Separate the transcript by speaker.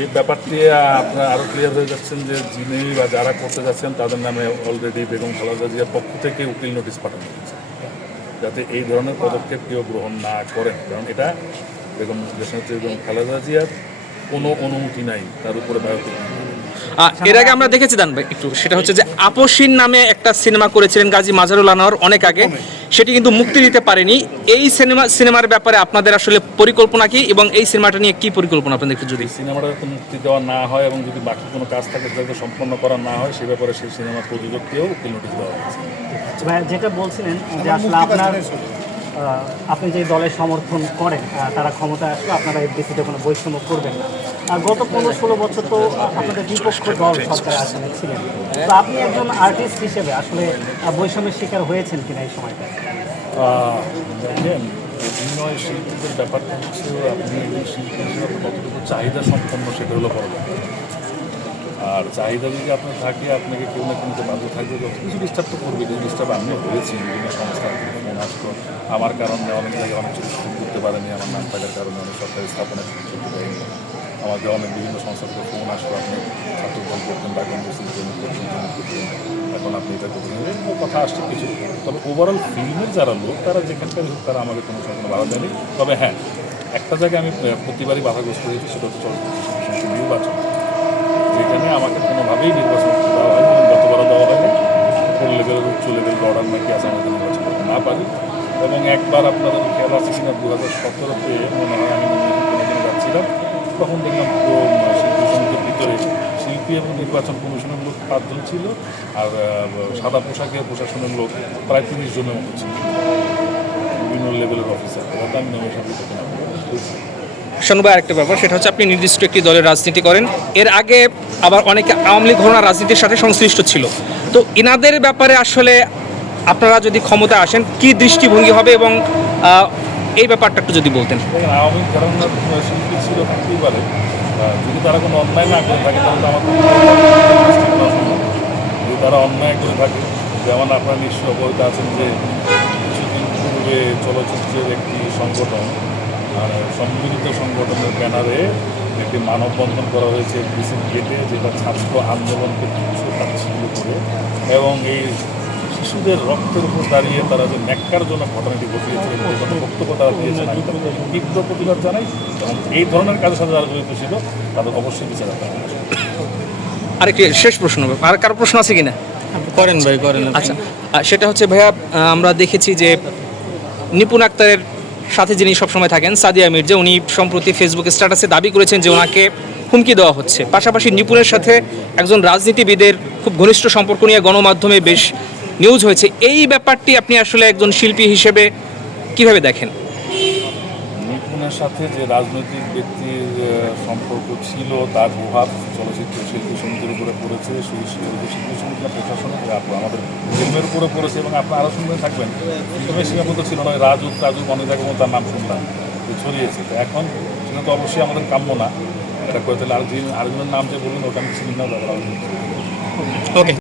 Speaker 1: এই ব্যাপারটি আপনার আরও ক্লিয়ার হয়ে যাচ্ছেন যে যিনি বা যারা করতে যাচ্ছেন, তাদের নামে অলরেডি বেগম খালেদা জিয়ার পক্ষ থেকে উকিল নোটিশ পাঠানো হয়েছে। যাতে এই ধরনের পদক্ষেপ কেউ গ্রহণ না করেন। কারণ এটা বেগম বেগম খালেদা জিয়ার কোনো অনুমতি নাই, তার উপরে ভারতের
Speaker 2: এর আগে আমরা দেখেছি দান ভাই একটু সেটা হচ্ছে যে আপসিন নামে একটা সিনেমা করেছিলেন গাজী মাজারুল আনোয়ার অনেক আগে। সেটি কিন্তু মুক্তি দিতে পারেনি। এই সিনেমা সিনেমার ব্যাপারে আপনাদের আসলে পরিকল্পনা কি এবং এই সিনেমাটা নিয়ে কি পরিকল্পনা আপনাদের একটু যদি?
Speaker 1: সিনেমাটা যাতে মুক্তি দেওয়া না হয় এবং যদি বাকি কোনো কাজ থাকে যাতে সম্পন্ন করা না হয় সে ব্যাপারে সেই সিনেমার প্রযোজককেও নোটিশ দেওয়া হয়েছে।
Speaker 3: ভাই যেটা বলছিলেন যে আসলে আপনার আপনি যে দলের সমর্থন করেন তারা ক্ষমতায় আসলে আপনারা এফডিসিতে কোনো বৈষম্য করবেন আর গত পনেরো ষোলো বছর তো আপনাদের বিপক্ষ দল সরকার আসলে ছিলেন। তো আপনি একজন আর্টিস্ট হিসেবে আসলে বৈষম্যের শিকার হয়েছেন কিনা এই সময়টা?
Speaker 1: অভিনয় শিল্পীদের ব্যাপারটা হচ্ছে আপনি শিল্পী হিসেবে কতটুকু চাহিদা সম্পন্ন, সেটা হলো বড়। আর চাহিদা যদি আপনার থাকে, আপনাকে কেউ না কেউ বাধ্য থাকবে। কিছু ডিস্টার্ব তো করবে, যে ডিস্টার্ব আমিও হয়েছি বিভিন্ন সংস্থা থেকে ফোন আমার কারণে অনেক জায়গায় অনেক কিছু শুরু করতে পারেনি, আমার নাম থাকার কারণে অনেক সরকারি স্থাপনা শুরু করতে পারিনি আমাকে অনেক বিভিন্ন সংস্থা থেকে ফোন আসতো আপনি ছাত্র দল করতেন, বা কংগ্রেস করতেন করতেন, এখন আপনি এটা করতেন এরকম কথা আসছে কিছু। তবে ওভারঅল ফিল্মের যারা লোক, তারা যেখানকার হোক, তারা আমাকে কোনো সময় বাধা দেয়নি তবে হ্যাঁ একটা জায়গায় আমি প্রতিবারই বাধাগ্রস্ত হয়েছি, সেটা হচ্ছে চলচ্চিত্র শিল্পী যেখানে আমাকে কোনোভাবেই নির্বাচন দেওয়া হয়নি গতবারও দেওয়া হয়নি। উপর লেভেলের উচ্চ লেভেলের অর্ডার নাকি আছে আমাকে নির্বাচন করতে না পারি। এবং একবার আপনাদের খেয়াল আছে কিনা দু হাজার সতেরোতে মনে হয় আমি কোনো দিন যাচ্ছিলাম। তখন দেখলাম শিল্পী সমিতির ভিতরে শিল্পী এবং নির্বাচন কমিশনের লোক পাঁচজন ছিল আর সাদা পোশাকের প্রশাসনের লোক প্রায় তিরিশ জনের মতো ছিল। বিভিন্ন লেভেলের অফিসার যাতে আমি নমিনেশন দিতে
Speaker 2: শোনো আরেকটা ব্যাপার, সেটা হচ্ছে আপনি নির্দিষ্ট একটি দলের রাজনীতি করেন। এর আগে আবার অনেকে আওয়ামী লীগ ঘটনা রাজনীতির সাথে সংশ্লিষ্ট ছিল। তো ইনাদের ব্যাপারে আসলে আপনারা যদি ক্ষমতা আসেন, কি দৃষ্টিভঙ্গি হবে এবং এই ব্যাপারটা একটু যদি বলতেন?
Speaker 1: তারা অন্যায় করে থাকে যেমন আপনারা নিশ্চয়ই অবগত আছেন যে কিছুদিন পূর্বে চলচ্চিত্রের একটি সংগঠন সম্মিলিত সংগঠনের ব্যানারে একটি মানববন্ধন করা হয়েছে ডিসির গেটে যেটা ছাত্র আন্দোলনকে তুচ্ছ তাচ্ছিল্য করে এবং এই শিশুদের রক্তের উপর দাঁড়িয়ে তারা যে ন্যাক্কারজনক ঘটনাটি ঘটিয়েছে বক্তব্য তারা তাদের তীব্র প্রতিবাদ জানাই এবং এই ধরনের কাজের সাথে যারা জড়িত ছিল তাদের অবশ্যই বিচার
Speaker 2: আরেকটি শেষ প্রশ্ন আর কারও প্রশ্ন আছে কিনা?
Speaker 4: করেন ভাই করেন।
Speaker 2: আচ্ছা সেটা হচ্ছে ভাইয়া আমরা দেখেছি যে নিপুণ আক্তারের সাথে যিনি সবসময় থাকেন, সাদিয়া মির্জা উনি সম্প্রতি ফেসবুক স্ট্যাটাসে দাবি করেছেন যে ওনাকে হুমকি দেওয়া হচ্ছে। পাশাপাশি নিপুণের সাথে একজন রাজনীতিবিদের খুব ঘনিষ্ঠ সম্পর্ক নিয়ে গণমাধ্যমে বেশ নিউজ হয়েছে। এই ব্যাপারটি আপনি আসলে একজন শিল্পী হিসেবে কীভাবে দেখেন?
Speaker 1: নিপুণের সাথে যে রাজনৈতিক ব্যক্তির সম্পর্ক ছিল, তার প্রভাব চলচ্চিত্র শিল্পী সমিতির উপরে পড়েছে শুধু শিল্পী সমিতি প্রশাসনের আমাদের ফিল্মের উপরে পড়েছে এবং আপনারা আরও শুনবেন, থাকবেন। ফিল্মের সীমাবদ্ধ ছিল না, ওই রাজুক রাজুক অনেক জায়গায় তার নাম শুনলাম ছড়িয়েছে। তো এখন সেটা তো অবশ্যই আমাদের কাম্য না। এটা করে তাহলে আর আরেকজনের নাম যে বললেন, ওটা আমি চিনি না
Speaker 2: ওকে